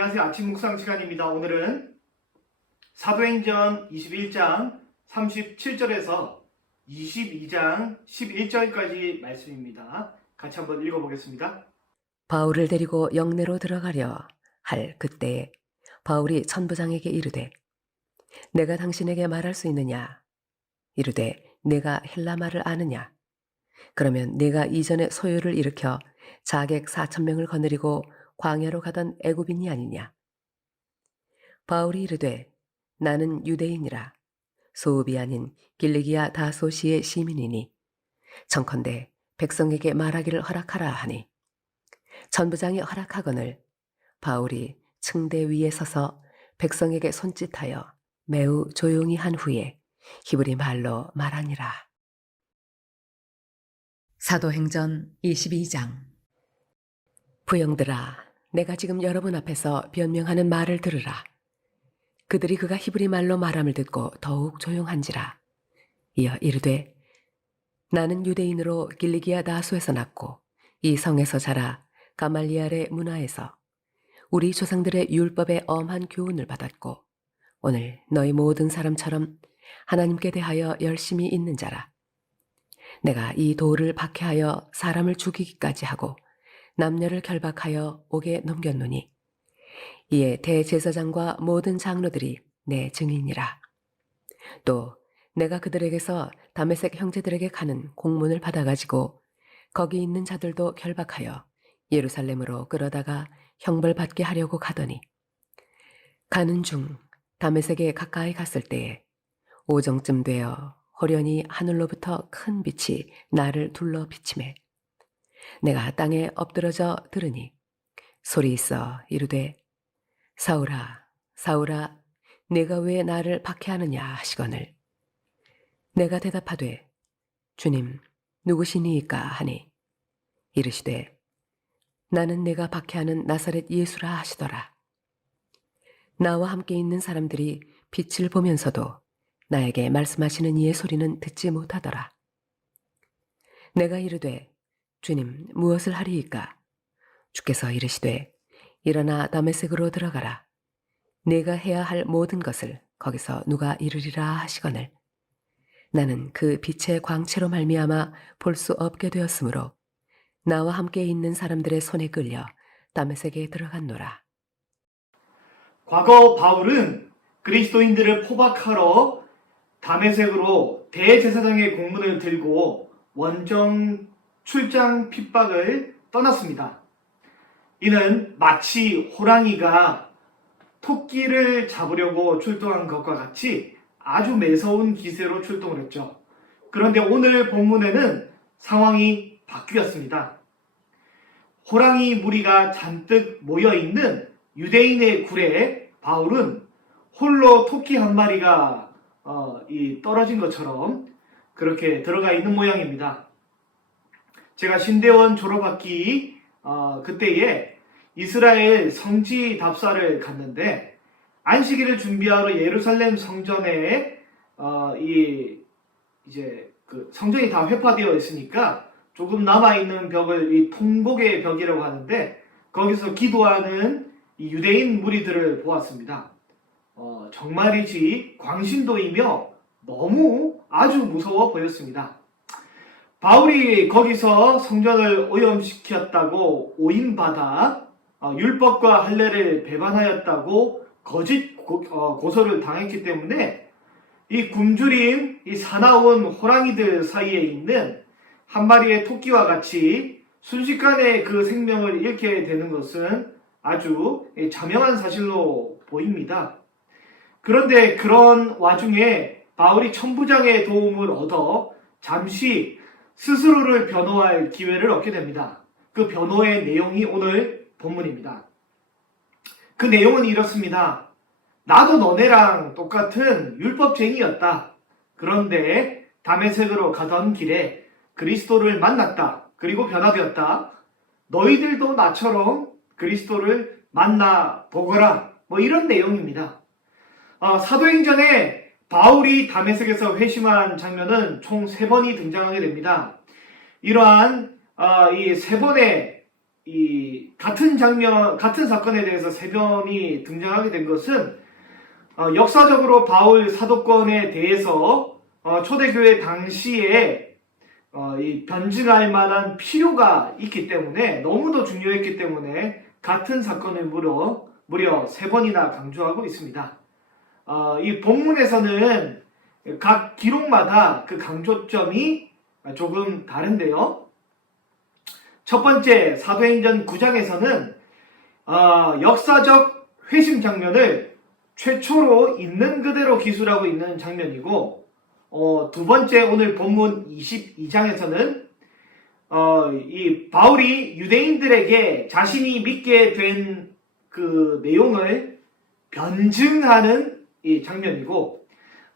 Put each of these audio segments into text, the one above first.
안녕하세요. 아침 묵상 시간입니다. 오늘은 사도행전 21장 37절에서 22장 11절까지 말씀입니다. 같이 한번 읽어보겠습니다. 바울을 데리고 영내로 들어가려 할 그때에 바울이 천부장에게 이르되 내가 당신에게 말할 수 있느냐? 이르되 내가 헬라말을 아느냐? 그러면 내가 이전에 소요를 일으켜 자객 4,000명을 거느리고 광야로 가던 애굽인이 아니냐? 바울이 이르되 나는 유대인이라 소읍이 아닌 길리기아 다소시의 시민이니 청컨대 백성에게 말하기를 허락하라 하니 천부장이 허락하거늘 바울이 층대 위에 서서 백성에게 손짓하여 매우 조용히 한 후에 히브리 말로 말하니라. 사도행전 22장. 부형들아, 내가 지금 여러분 앞에서 변명하는 말을 들으라. 그들이 그가 히브리 말로 말함을 듣고 더욱 조용한지라. 이어 이르되 나는 유대인으로 길리기아 다소에서 났고 이 성에서 자라 가말리알의 문화에서 우리 조상들의 율법의 엄한 교훈을 받았고 오늘 너희 모든 사람처럼 하나님께 대하여 열심히 있는 자라. 내가 이 도를 박해하여 사람을 죽이기까지 하고 남녀를 결박하여 옥에 넘겼노니 이에 대제사장과 모든 장로들이 내 증인이라. 또 내가 그들에게서 다메섹 형제들에게 가는 공문을 받아가지고 거기 있는 자들도 결박하여 예루살렘으로 끌어다가 형벌받게 하려고 가더니 가는 중 다메섹에 가까이 갔을 때에 오정쯤 되어 호련히 하늘로부터 큰 빛이 나를 둘러 비치매 내가 땅에 엎드러져 들으니 소리 있어 이르되 사울아 사울아 네가 왜 나를 박해하느냐 하시거늘 내가 대답하되 주님 누구시니이까 하니 이르시되 나는 내가 박해하는 나사렛 예수라 하시더라. 나와 함께 있는 사람들이 빛을 보면서도 나에게 말씀하시는 이의 소리는 듣지 못하더라. 내가 이르되 주님 무엇을 하리이까? 주께서 이르시되 일어나 다메섹으로 들어가라. 네가 해야 할 모든 것을 거기서 누가 이르리라 하시거늘 나는 그 빛의 광채로 말미암아 볼 수 없게 되었으므로 나와 함께 있는 사람들의 손에 끌려 다메섹에 들어갔노라. 과거 바울은 그리스도인들을 포박하러 다메섹으로 대제사장의 공문을 들고 원정 출장 핍박을 떠났습니다. 이는 마치 호랑이가 토끼를 잡으려고 출동한 것과 같이 아주 매서운 기세로 출동을 했죠. 그런데 오늘 본문에는 상황이 바뀌었습니다. 호랑이 무리가 잔뜩 모여있는 유대인의 굴에 바울은 홀로 토끼 한 마리가 떨어진 것처럼 그렇게 들어가 있는 모양입니다. 제가 신대원 졸업학기 그때에 이스라엘 성지 답사를 갔는데 안식일을 준비하러 예루살렘 성전에 이제 그 성전이 다 회파되어 있으니까 조금 남아있는 벽을 이 통곡의 벽이라고 하는데 거기서 기도하는 이 유대인 무리들을 보았습니다. 정말이지 광신도이며 너무 아주 무서워 보였습니다. 바울이 거기서 성전을 오염시켰다고 오인받아 율법과 할례를 배반하였다고 거짓 고소를 당했기 때문에 이 굶주린 이 사나운 호랑이들 사이에 있는 한 마리의 토끼와 같이 순식간에 그 생명을 잃게 되는 것은 아주 자명한 사실로 보입니다. 그런데 그런 와중에 바울이 천부장의 도움을 얻어 잠시 스스로를 변호할 기회를 얻게 됩니다. 그 변호의 내용이 오늘 본문입니다. 그 내용은 이렇습니다. 나도 너네랑 똑같은 율법쟁이였다. 그런데 다메섹으로 가던 길에 그리스도를 만났다. 그리고 변화되었다. 너희들도 나처럼 그리스도를 만나보거라. 이런 내용입니다. 사도행전에 바울이 다메섹에서 회심한 장면은 총 3번이 등장하게 됩니다. 이러한 이 3번의 이 같은 사건에 대해서 세 번이 등장하게 된 것은 역사적으로 바울 사도권에 대해서 초대교회 당시에 이 변증할 만한 필요가 있기 때문에 너무도 중요했기 때문에 같은 사건을 무려 세 번이나 강조하고 있습니다. 이 본문에서는 각 기록마다 그 강조점이 조금 다른데요. 첫 번째 사도행전 9장에서는 역사적 회심 장면을 최초로 있는 그대로 기술하고 있는 장면이고, 두 번째 오늘 본문 22장에서는 이 바울이 유대인들에게 자신이 믿게 된 그 내용을 변증하는 이 장면이고,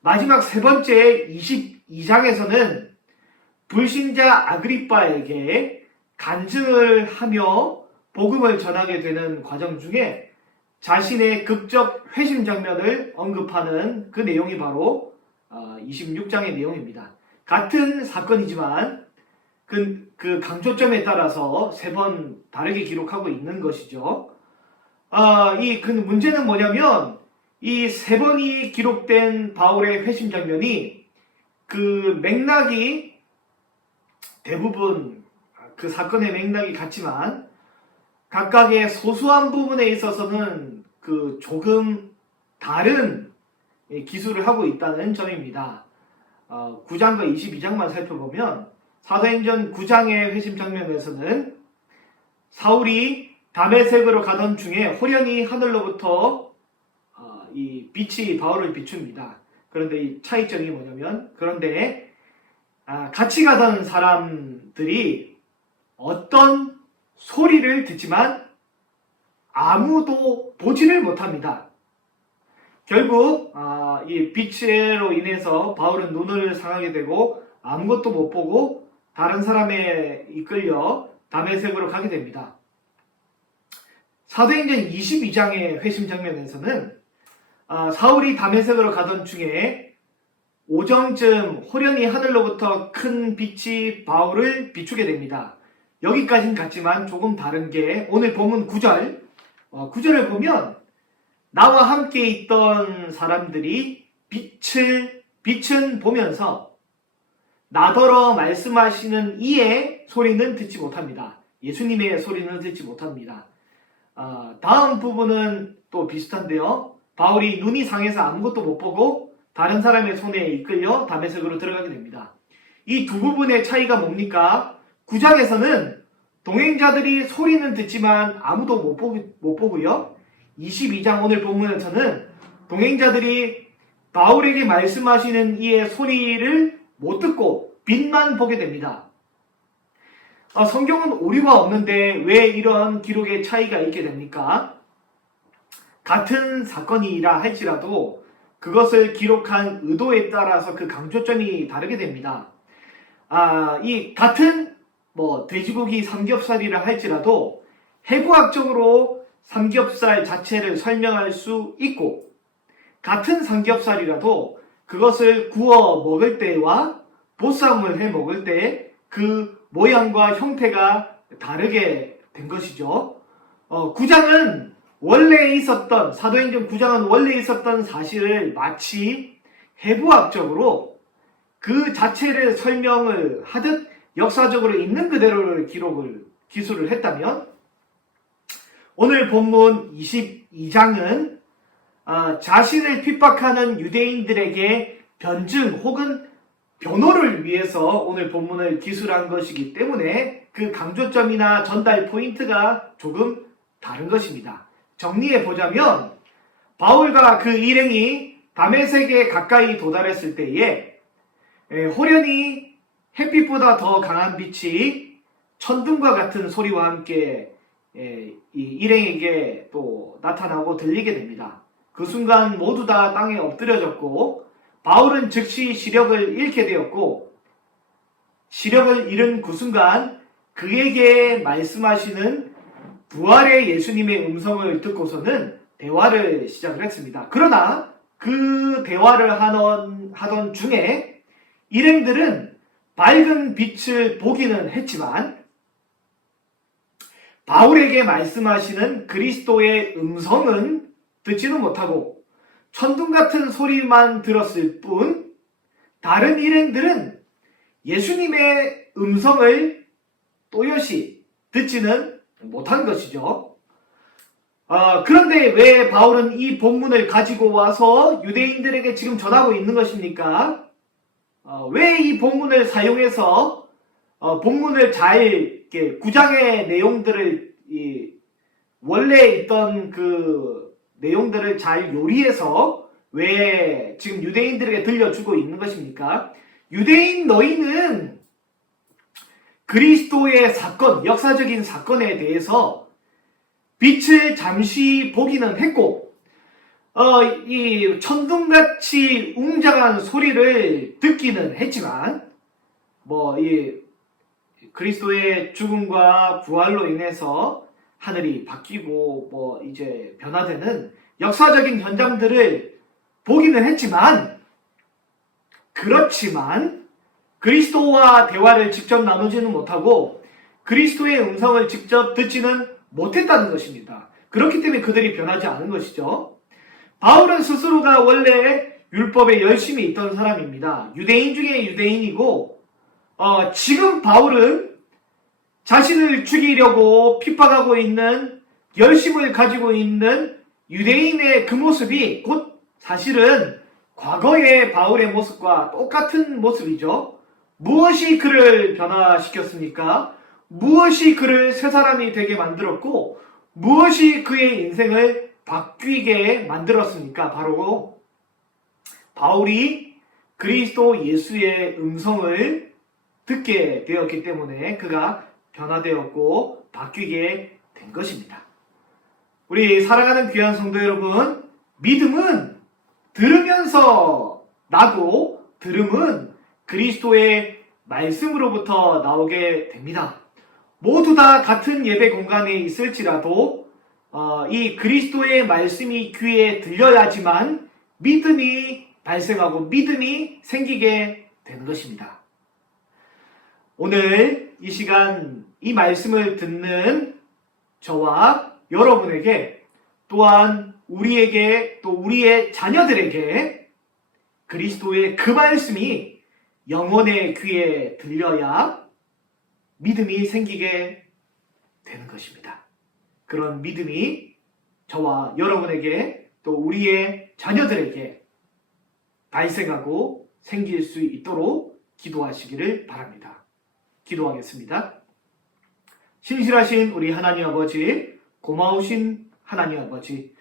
마지막 세 번째 22장에서는 불신자 아그리빠에게 간증을 하며 복음을 전하게 되는 과정 중에 자신의 극적 회심 장면을 언급하는 그 내용이 바로 26장의 내용입니다. 같은 사건이지만 그 강조점에 따라서 세 번 다르게 기록하고 있는 것이죠. 그 문제는 뭐냐면 이 세 번이 기록된 바울의 회심 장면이 그 맥락이 대부분 그 사건의 맥락이 같지만 각각의 소소한 부분에 있어서는 그 조금 다른 기술을 하고 있다는 점입니다. 9장과 22장만 살펴보면 사도행전 9장의 회심 장면에서는 사울이 다메섹으로 가던 중에 호련히 하늘로부터 이 빛이 바울을 비춥니다. 그런데 이 차이점이 뭐냐면, 그런데 같이 가던 사람들이 어떤 소리를 듣지만 아무도 보지를 못합니다. 결국 이 빛으로 인해서 바울은 눈을 상하게 되고 아무것도 못 보고 다른 사람에 이끌려 다메섹으로 가게 됩니다. 사도행전 22장의 회심 장면에서는 사울이 다메섹으로 가던 중에 오정쯤 호련히 하늘로부터 큰 빛이 바울을 비추게 됩니다. 여기까지는 같지만 조금 다른 게 오늘 본문 9절 9절을 보면 나와 함께 있던 사람들이 빛은 보면서 나더러 말씀하시는 이의 소리는 듣지 못합니다. 예수님의 소리는 듣지 못합니다. 다음 부분은 또 비슷한데요. 바울이 눈이 상해서 아무것도 못 보고 다른 사람의 손에 이끌려 다메섹으로 들어가게 됩니다. 이 두 부분의 차이가 뭡니까? 9장에서는 동행자들이 소리는 듣지만 아무도 못 보고요. 22장 오늘 본문에서는 동행자들이 바울에게 말씀하시는 이의 소리를 못 듣고 빛만 보게 됩니다. 성경은 오류가 없는데 왜 이런 기록의 차이가 있게 됩니까? 같은 사건이라 할지라도 그것을 기록한 의도에 따라서 그 강조점이 다르게 됩니다. 이 같은 돼지고기 삼겹살이라 할지라도 해부학적으로 삼겹살 자체를 설명할 수 있고, 같은 삼겹살이라도 그것을 구워 먹을 때와 보쌈을 해 먹을 때 그 모양과 형태가 다르게 된 것이죠. 9장은 원래 있었던, 사도행전 9장은 원래 있었던 사실을 마치 해부학적으로 그 자체를 설명을 하듯 역사적으로 있는 그대로를 기술을 했다면, 오늘 본문 22장은 자신을 핍박하는 유대인들에게 변증 혹은 변호를 위해서 오늘 본문을 기술한 것이기 때문에 그 강조점이나 전달 포인트가 조금 다른 것입니다. 정리해 보자면 바울과 그 일행이 다메섹에 가까이 도달했을 때에 호련히 햇빛보다 더 강한 빛이 천둥과 같은 소리와 함께 이 일행에게 또 나타나고 들리게 됩니다. 그 순간 모두 다 땅에 엎드려졌고 바울은 즉시 시력을 잃게 되었고, 시력을 잃은 그 순간 그에게 말씀하시는 부활의 예수님의 음성을 듣고서는 대화를 시작을 했습니다. 그러나 그 대화를 하던 중에 일행들은 밝은 빛을 보기는 했지만 바울에게 말씀하시는 그리스도의 음성은 듣지는 못하고 천둥 같은 소리만 들었을 뿐 다른 일행들은 예수님의 음성을 또렷이 듣지는 못한 것이죠. 그런데 왜 바울은 이 본문을 가지고 와서 유대인들에게 지금 전하고 있는 것입니까? 왜 이 본문을 사용해서 본문을 잘 이렇게 구장의 내용들을 원래 있던 그 내용들을 잘 요리해서 왜 지금 유대인들에게 들려주고 있는 것입니까? 유대인 너희는 그리스도의 사건, 역사적인 사건에 대해서 빛을 잠시 보기는 했고, 이 천둥같이 웅장한 소리를 듣기는 했지만, 이 그리스도의 죽음과 부활로 인해서 하늘이 바뀌고, 이제 변화되는 역사적인 현장들을 보기는 했지만, 그렇지만, 그리스도와 대화를 직접 나누지는 못하고, 그리스도의 음성을 직접 듣지는 못했다는 것입니다. 그렇기 때문에 그들이 변하지 않은 것이죠. 바울은 스스로가 원래 율법에 열심히 있던 사람입니다. 유대인 중에 유대인이고 지금 바울은 자신을 죽이려고 핍박하고 있는 열심을 가지고 있는 유대인의 그 모습이 곧 사실은 과거의 바울의 모습과 똑같은 모습이죠. 무엇이 그를 변화시켰습니까? 무엇이 그를 새 사람이 되게 만들었고 무엇이 그의 인생을 바뀌게 만들었습니까? 바로 바울이 그리스도 예수의 음성을 듣게 되었기 때문에 그가 변화되었고 바뀌게 된 것입니다. 우리 사랑하는 귀한 성도 여러분, 믿음은 들으면서 나고 들음은 그리스도의 말씀으로부터 나오게 됩니다. 모두 다 같은 예배 공간에 있을지라도 이 그리스도의 말씀이 귀에 들려야지만 믿음이 발생하고 믿음이 생기게 되는 것입니다. 오늘 이 시간 이 말씀을 듣는 저와 여러분에게 또한 우리에게 또 우리의 자녀들에게 그리스도의 그 말씀이 영혼의 귀에 들려야 믿음이 생기게 되는 것입니다. 그런 믿음이 저와 여러분에게 또 우리의 자녀들에게 발생하고 생길 수 있도록 기도하시기를 바랍니다. 기도하겠습니다. 신실하신 우리 하나님 아버지, 고마우신 하나님 아버지,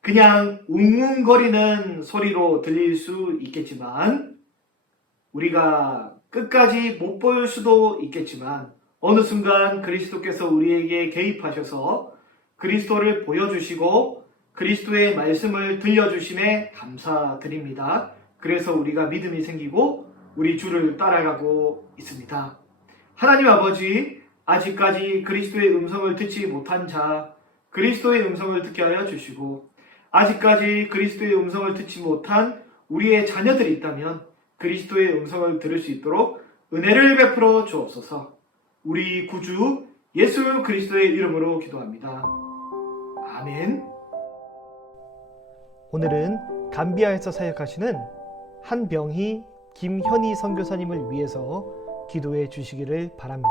그냥 웅웅거리는 소리로 들릴 수 있겠지만 우리가 끝까지 못 볼 수도 있겠지만 어느 순간 그리스도께서 우리에게 개입하셔서 그리스도를 보여주시고 그리스도의 말씀을 들려주심에 감사드립니다. 그래서 우리가 믿음이 생기고 우리 주를 따라가고 있습니다. 하나님 아버지, 아직까지 그리스도의 음성을 듣지 못한 자, 그리스도의 음성을 듣게 하여 주시고 아직까지 그리스도의 음성을 듣지 못한 우리의 자녀들이 있다면 그리스도의 음성을 들을 수 있도록 은혜를 베풀어 주옵소서. 우리 구주 예수 그리스도의 이름으로 기도합니다. 아멘. 오늘은 감비아에서 사역하시는 한병희, 김현희 선교사님을 위해서 기도해 주시기를 바랍니다.